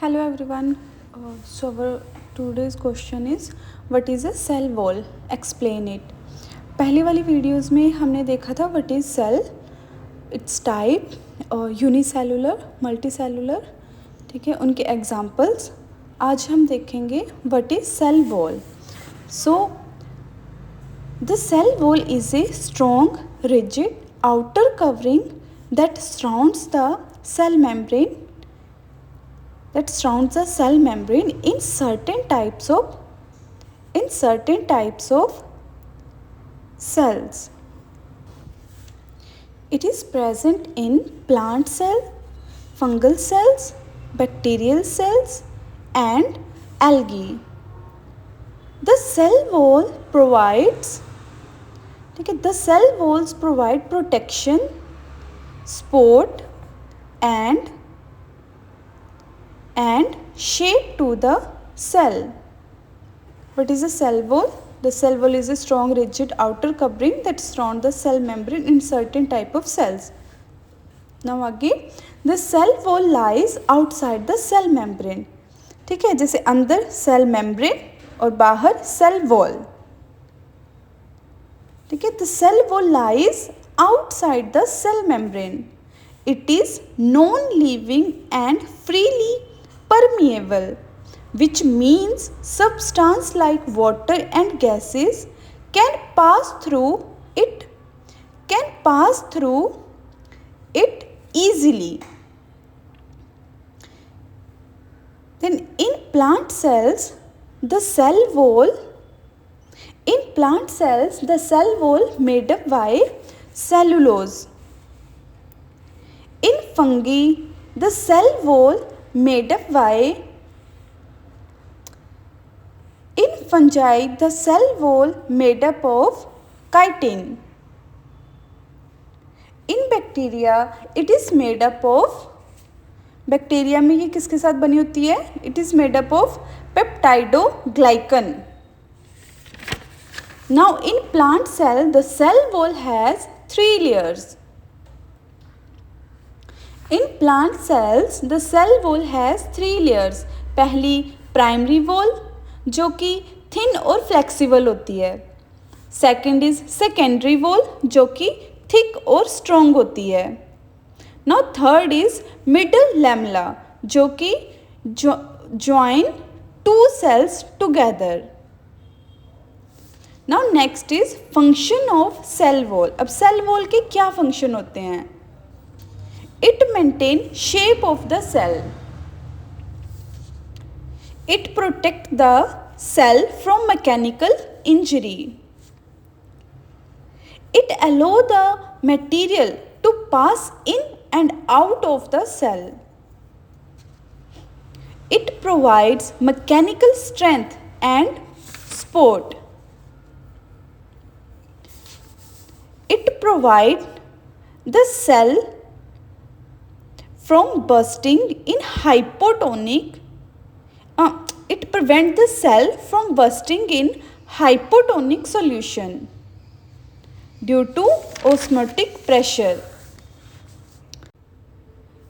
Hello everyone. So our today's question is what is a cell wall? Explain it. पहले वाली videos में हमने देखा था what is cell, its type, unicellular, multicellular, ठीक है, उनके एग्जांपल्स. आज हम देखेंगे what is cell wall. So the cell wall is a strong, rigid outer covering that surrounds the cell membrane in certain types of cells. It is present in plant cell, fungal cells, bacterial cells and algae. The cell walls provide protection, support and shape to the cell. What is a cell wall? The cell wall is a strong, rigid outer covering that surrounds the cell membrane in certain type of cells. Now again, the cell wall lies outside the cell membrane. ठीक है, जैसे अंदर cell membrane और बाहर cell wall. ठीक है, the cell wall lies outside the cell membrane. It is non-living and freely permeable, which means substance like water and gases can pass through it easily. Then in plant cells the cell wall made up by cellulose. In fungi the cell wall made up by fungi the cell wall made up of chitin. In bacteria it is made up of, bacteria में ये किसके साथ बनी होती है? It is made up of peptidoglycan. Now in plant cell the cell wall has 3 layers. In plant cells the cell wall has 3 layers. पहली primary wall जो कि थिन और फ्लेक्सिबल होती है. सेकेंड इज सेकेंडरी वॉल जो कि thick और strong होती है. Now third is middle lamella जो कि join 2 cells together. Now next is function of cell wall. अब सेल वॉल के क्या फंक्शन होते हैं? It maintain shape of the cell. It protect the cell from mechanical injury. It allow the material to pass in and out of the cell. It provides mechanical strength and support. It provide the cell from bursting in hypotonic. It prevent the cell from bursting in hypotonic solution due to osmotic pressure.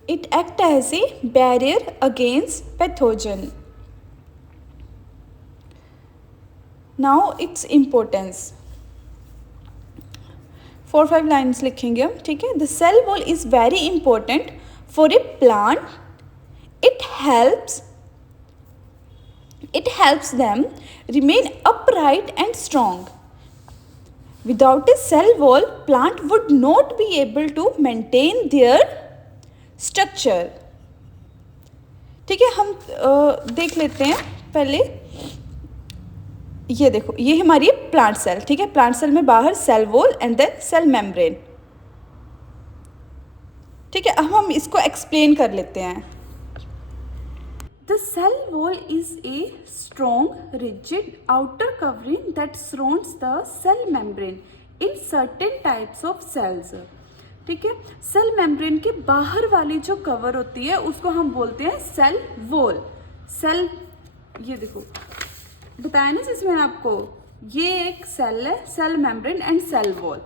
It act as a barrier against pathogen. Now its importance. 4-5 lines लिखेंगे हम. ठीक है, the cell wall is very important for a plant. It helps them remain upright and strong. Without a cell wall plant would not be able to maintain their structure. ठीक है, हम देख लेते हैं पहले. ये देखो, ये हमारी प्लांट सेल. ठीक है, प्लांट सेल में बाहर cell wall and then cell membrane. ठीक है, अब हम इसको एक्सप्लेन कर लेते हैं. The cell wall is a strong, rigid outer covering that surrounds the cell membrane in certain types of cells. ठीक है, सेल मेम्ब्रेन के बाहर वाली जो कवर होती है उसको हम बोलते हैं सेल वॉल. सेल, ये देखो बताया ना जिसमें आपको, ये एक सेल है, cell membrane and cell wall.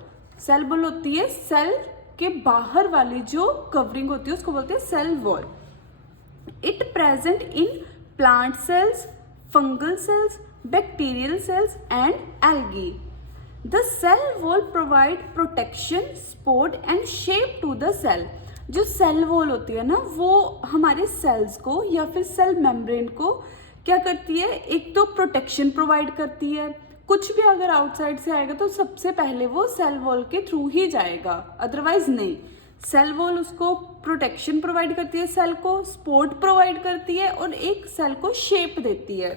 Cell wall होती है सेल के बाहर वाली जो कवरिंग होती है उसको बोलते हैं cell wall. It present in plant cells, fungal cells, bacterial cells and algae. The cell wall provide protection, support and shape to the cell. जो सेल वॉल होती है ना, वो हमारे सेल्स को या फिर सेल मेम्ब्रेन को क्या करती है, एक तो प्रोटेक्शन प्रोवाइड करती है. कुछ भी अगर आउटसाइड से आएगा तो सबसे पहले वो सेल वॉल के थ्रू ही जाएगा, अदरवाइज नहीं. सेल वॉल उसको प्रोटेक्शन प्रोवाइड करती है, सेल को सपोर्ट प्रोवाइड करती है और एक सेल को शेप देती है.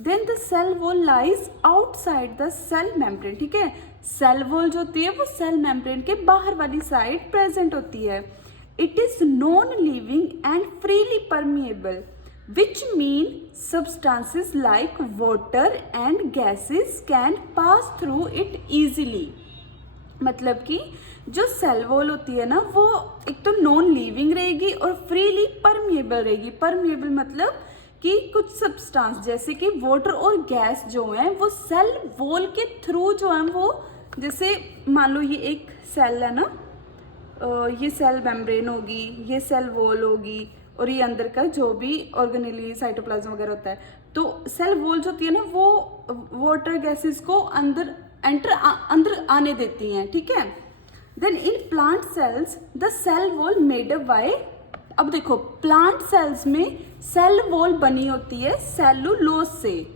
Then the cell wall lies outside the cell membrane. ठीक है, सेल वॉल जो होती है वो सेल मेम्ब्रेन के बाहर वाली साइड प्रेजेंट होती है. It is non living and freely permeable, which mean substances like water and gases can pass through it easily. मतलब कि जो सेल वॉल होती है ना, वो एक तो नॉन लिविंग रहेगी और फ्रीली परमिएबल रहेगी. परमिएबल मतलब कि कुछ सब्सटेंस जैसे कि वाटर और गैस जो है वो सेल वॉल के थ्रू जो है वो, जैसे मान लो ये एक सेल है ना, ये सेल मेम्ब्रेन होगी, ये सेल वॉल होगी और ये अंदर का जो भी ऑर्गेनेली साइटोप्लाज्म वगैरह होता है. तो सेल वॉल जो होती है ना, वो वाटर गैसेस को अंदर आने देती हैं. ठीक है. Then in plant cells the cell wall made up by, अब देखो प्लांट सेल्स में सेल वॉल बनी होती है सेलुलोज से.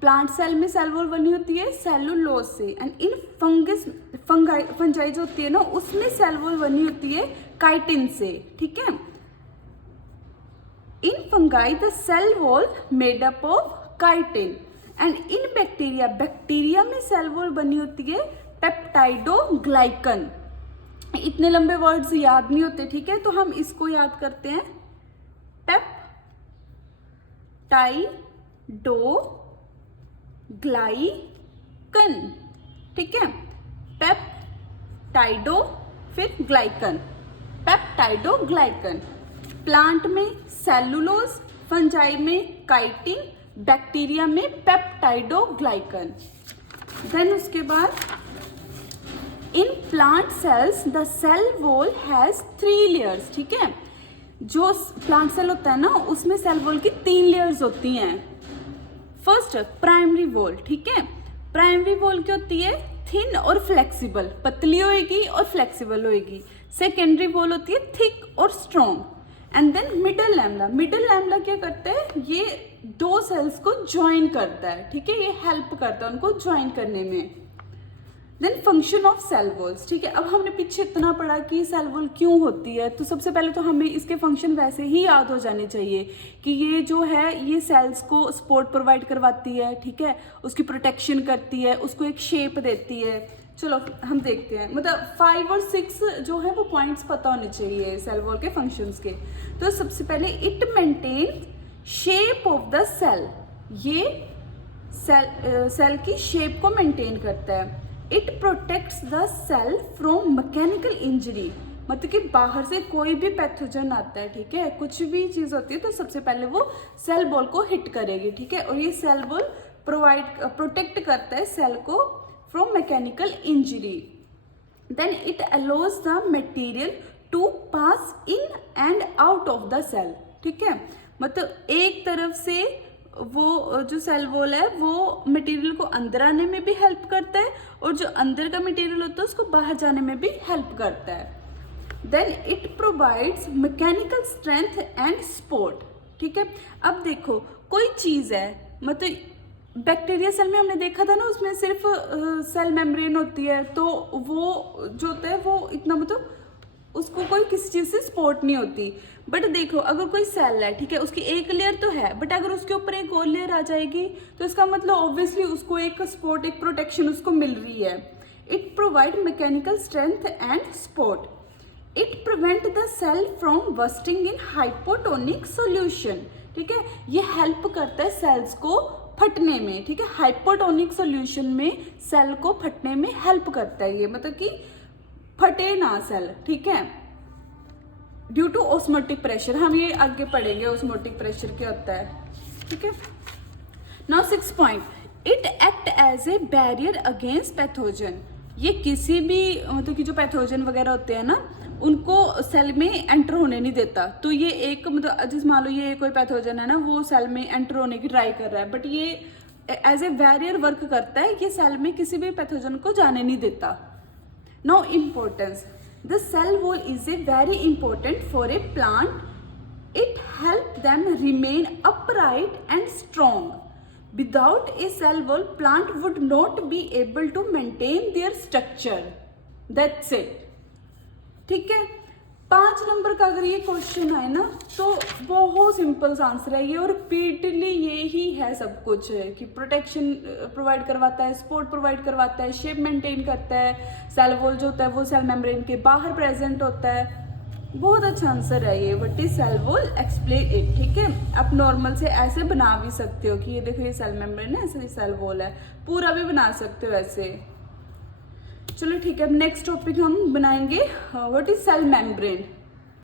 प्लांट सेल में सेल वॉल बनी होती है सेलुलोज से. एंड इन फंजाई जो होती है ना, उसमें सेल वॉल बनी होती है काइटिन से. ठीक है. In fungi, the cell wall made up of chitin. And in bacteria, bacteria में cell wall बनी होती है पेप्टाइडोग्लाइकन. इतने लंबे वर्ड्स याद नहीं होते. ठीक है, तो हम इसको याद करते हैं, पेप्टाइडोग्लाइकन. ठीक है, पेप्टाइडो फिर ग्लाइकन, पेप्टाइडोग्लाइकन. प्लांट में सेलुलोज, फंजाई में काइटिन, बैक्टीरिया में पेप्टाइडोग्लाइकन. देन उसके बाद in plant cells the cell wall has 3 layers. ठीक है, जो प्लांट सेल होता है ना, उसमें सेल वॉल की 3 लेयर्स होती हैं. First primary wall. ठीक है, प्राइमरी वॉल क्या होती है, थिन और फ्लेक्सिबल, पतली होएगी और फ्लेक्सिबल होएगी. सेकेंडरी वॉल होती है थिक और strong. And then middle lamella. Middle lamella क्या करता है, ये 2 सेल्स को ज्वाइन करता है. ठीक है, ये हेल्प करता है उनको ज्वाइन करने में. Then function of cell walls. ठीक है, अब हमने पीछे इतना पढ़ा कि सेल वॉल क्यों होती है, तो सबसे पहले तो हमें इसके फंक्शन वैसे ही याद हो जाने चाहिए कि ये जो है ये सेल्स को सपोर्ट प्रोवाइड करवाती है. ठीक है, उसकी प्रोटेक्शन करती है, उसको एक शेप देती है. चलो हम देखते हैं, मतलब 5 और 6 जो है वो पॉइंट्स पता होने चाहिए सेल वॉल के फंक्शंस के. तो सबसे पहले it maintain shape of the cell. ये सेल की शेप को मेंटेन करता है. It protects the cell from mechanical injury. मतलब कि बाहर से कोई भी पैथोजन आता है, ठीक है, कुछ भी चीज़ होती है तो सबसे पहले वो सेल वॉल को हिट करेगी. ठीक है, और ये सेल वॉल प्रोटेक्ट करता है सेल को from mechanical injury. Then it allows the material to pass in and out of the cell. ठीक है, मतलब एक तरफ से वो जो सेल वॉल है वो मटेरियल को अंदर आने में भी हेल्प करता है और जो अंदर का मटेरियल होता है उसको बाहर जाने में भी हेल्प करता है. Then it provides mechanical strength and support. ठीक है, अब देखो कोई चीज़ है, मतलब बैक्टीरिया सेल में हमने देखा था ना, उसमें सिर्फ सेल मेम्ब्रेन होती है, तो वो जो होता है वो इतना, मतलब उसको कोई किसी चीज़ से सपोर्ट नहीं होती. बट देखो अगर कोई सेल है, ठीक है, उसकी एक लेयर तो है, बट अगर उसके ऊपर एक और लेयर आ जाएगी तो इसका मतलब ऑब्वियसली उसको एक सपोर्ट, एक प्रोटेक्शन उसको मिल रही है. It provide mechanical strength and support. It prevent the cell from bursting in hypotonic solution. ठीक है, ये हेल्प करता है सेल्स को फटने में. ठीक है, हाइपोटोनिक सोल्यूशन में सेल को फटने में हेल्प करता है ये, मतलब कि फटे ना सेल. ठीक है, ड्यू टू ऑस्मोटिक प्रेशर. हम ये आगे पढ़ेंगे ऑस्मोटिक प्रेशर क्या होता है. ठीक है, now 6 point. It act as a barrier against pathogen. ये किसी भी मतलब कि जो पैथोजन वगैरह होते हैं ना उनको सेल में एंटर होने नहीं देता। तो ये एक मतलब जिस मान लो ये कोई पैथोजन है ना, वो सेल में एंटर होने की ट्राई कर रहा है, बट ये एज ए बैरियर वर्क करता है, ये सेल में किसी भी पैथोजन को जाने नहीं देता। Now importance, the cell wall is a very important for a plant, it helps them remain upright and strong. Without a cell wall, plant would not be able to maintain their structure. That's it. ठीक है, 5 number का अगर ये question आए ना तो बहुत simple answer है ये, और रिपीटली ये ही है सब कुछ कि प्रोटेक्शन प्रोवाइड करवाता है, सपोर्ट प्रोवाइड करवाता है, शेप मेंटेन करता है, सेल वॉल जो होता है वो सेल मेम्ब्रेन के बाहर प्रेजेंट होता है। बहुत अच्छा आंसर है ये, what is cell wall, explain it. ठीक है, आप नॉर्मल से ऐसे बना भी सकते हो कि ये देखो ये सेल मेम्ब्रेन है, ऐसे सेल वॉल है, पूरा भी बना सकते हो ऐसे। चलो ठीक है, नेक्स्ट टॉपिक हम बनाएंगे व्हाट इज सेल मेम्ब्रेन।